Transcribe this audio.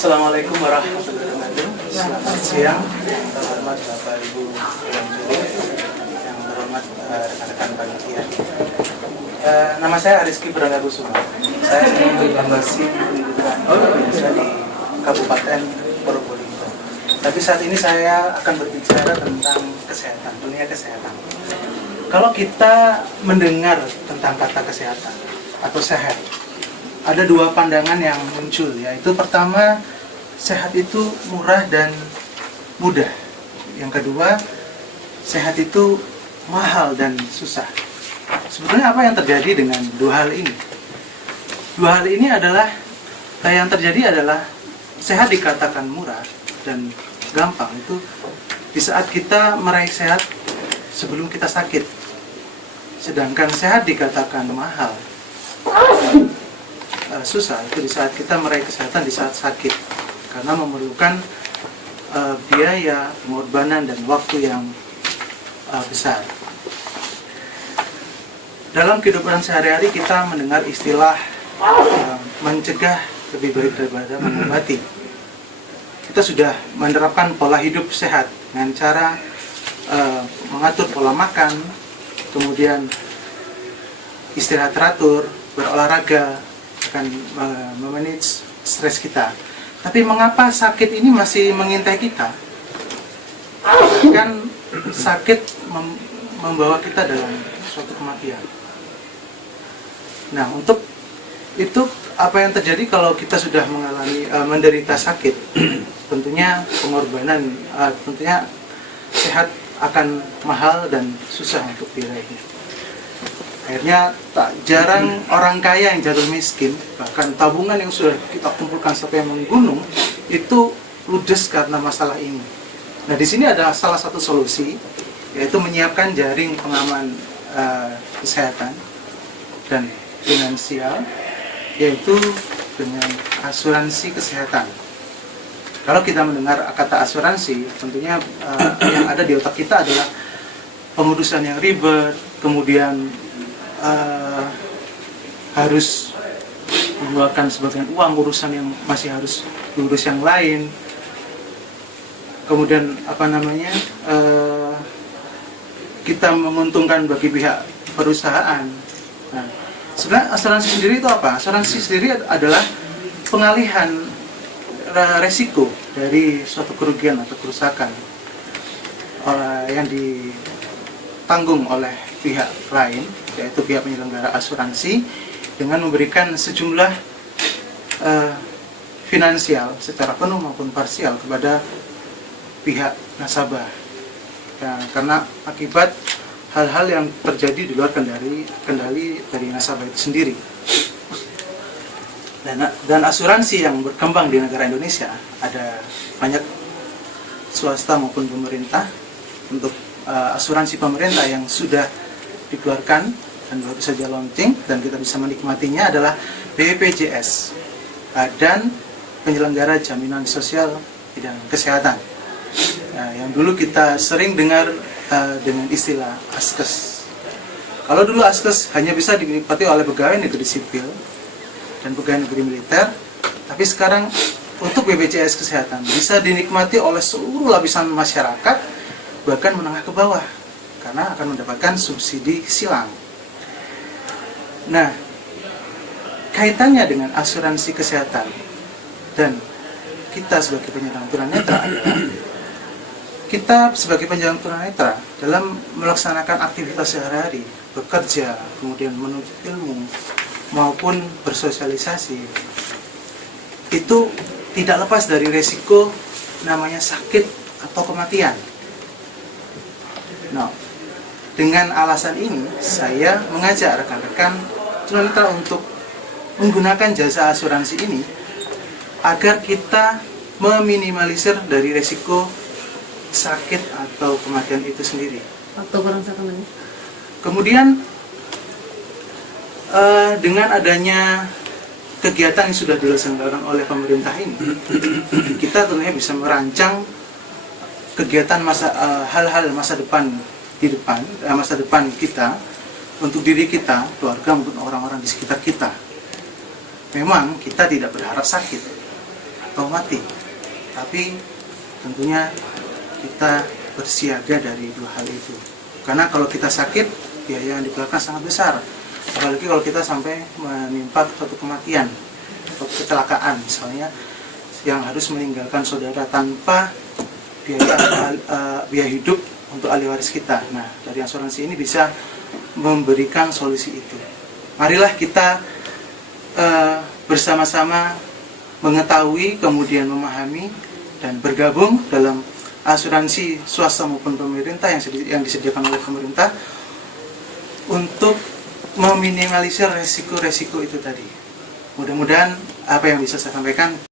Assalamualaikum warahmatullahi wabarakatuh. Selamat siang, yang terhormat Bapak Ibu dan Juri, yang terhormat rekan-rekan panitia. Nama saya Rizky Brangagusuma. Saya mengambil SIM pendidikan Indonesia di Kabupaten Probolinggo. Tapi saat ini saya akan berbicara tentang kesehatan, dunia kesehatan. Kalau kita mendengar tentang kata kesehatan atau sehat, ada dua pandangan yang muncul, yaitu pertama, sehat itu murah dan mudah. Yang kedua, sehat itu mahal dan susah. Sebetulnya apa yang terjadi dengan dua hal ini? Dua hal ini adalah, yang terjadi adalah sehat dikatakan murah dan gampang itu di saat kita meraih sehat sebelum kita sakit. Sedangkan sehat dikatakan mahal, susah itu di saat kita meraih kesehatan di saat sakit, karena memerlukan biaya, pengorbanan dan waktu yang besar. Dalam kehidupan sehari-hari kita mendengar istilah mencegah lebih baik daripada mengobati. Kita sudah menerapkan pola hidup sehat dengan cara mengatur pola makan, kemudian istirahat teratur, berolahraga, akan memanage stres kita. Tapi mengapa sakit ini masih mengintai kita? Kan sakit membawa kita dalam suatu kematian. Nah, untuk itu apa yang terjadi kalau kita sudah mengalami menderita sakit? Tentunya pengorbanan, tentunya sehat akan mahal dan susah untuk diraih. Akhirnya tak jarang orang kaya yang jatuh miskin, bahkan tabungan yang sudah kita kumpulkan sampai menggunung itu ludes karena masalah ini. Nah, di sini ada salah satu solusi, yaitu menyiapkan jaring pengaman kesehatan dan finansial, yaitu dengan asuransi kesehatan. Kalau kita mendengar kata asuransi, tentunya yang ada di otak kita adalah pengurusan yang ribet, kemudian harus mengeluarkan sebagian uang, urusan yang masih harus diurus yang lain, kemudian kita menguntungkan bagi pihak perusahaan. Nah, sebenarnya asuransi sendiri itu apa? Asuransi sendiri adalah pengalihan resiko dari suatu kerugian atau kerusakan yang ditanggung oleh pihak lain, yaitu pihak penyelenggara asuransi, dengan memberikan sejumlah finansial secara penuh maupun parsial kepada pihak nasabah, ya, karena akibat hal-hal yang terjadi di luar kendali dari nasabah itu sendiri. Dan asuransi yang berkembang di negara Indonesia, ada banyak swasta maupun pemerintah. Untuk asuransi pemerintah yang sudah dikeluarkan dan baru saja launching dan kita bisa menikmatinya adalah BPJS, Badan Penyelenggara Jaminan Sosial Bidang Kesehatan, yang dulu kita sering dengar dengan istilah Askes. Kalau dulu Askes hanya bisa dinikmati oleh pegawai negeri sipil dan pegawai negeri militer, tapi sekarang untuk BPJS Kesehatan bisa dinikmati oleh seluruh lapisan masyarakat, bahkan menengah ke bawah, karena akan mendapatkan subsidi silang. Nah, kaitannya dengan asuransi kesehatan dan kita sebagai penyandang tunanetra adalah kita sebagai penyandang tunanetra dalam melaksanakan aktivitas sehari-hari, bekerja, kemudian menuntut ilmu maupun bersosialisasi, itu tidak lepas dari resiko namanya sakit atau kematian. Nah, dengan alasan ini saya mengajak rekan-rekan tunanetra untuk menggunakan jasa asuransi ini agar kita meminimalisir dari resiko sakit atau kematian itu sendiri. Kemudian dengan adanya kegiatan yang sudah dilaksanakan oleh pemerintah ini, kita tentunya bisa merancang kegiatan hal-hal masa depan kita untuk diri kita, keluarga maupun orang-orang di sekitar kita. Memang kita tidak berharap sakit atau mati. Tapi tentunya kita bersiaga dari dua hal itu. Karena kalau kita sakit, biaya yang dikeluarkan sangat besar. Apalagi kalau kita sampai menimpa suatu kematian, atau kecelakaan misalnya, yang harus meninggalkan saudara tanpa biaya hidup untuk ahli waris kita. Nah, dari asuransi ini bisa memberikan solusi itu. Marilah kita bersama-sama mengetahui, kemudian memahami, dan bergabung dalam asuransi swasta maupun pemerintah yang disediakan oleh pemerintah untuk meminimalisir resiko-resiko itu tadi. Mudah-mudahan apa yang bisa saya sampaikan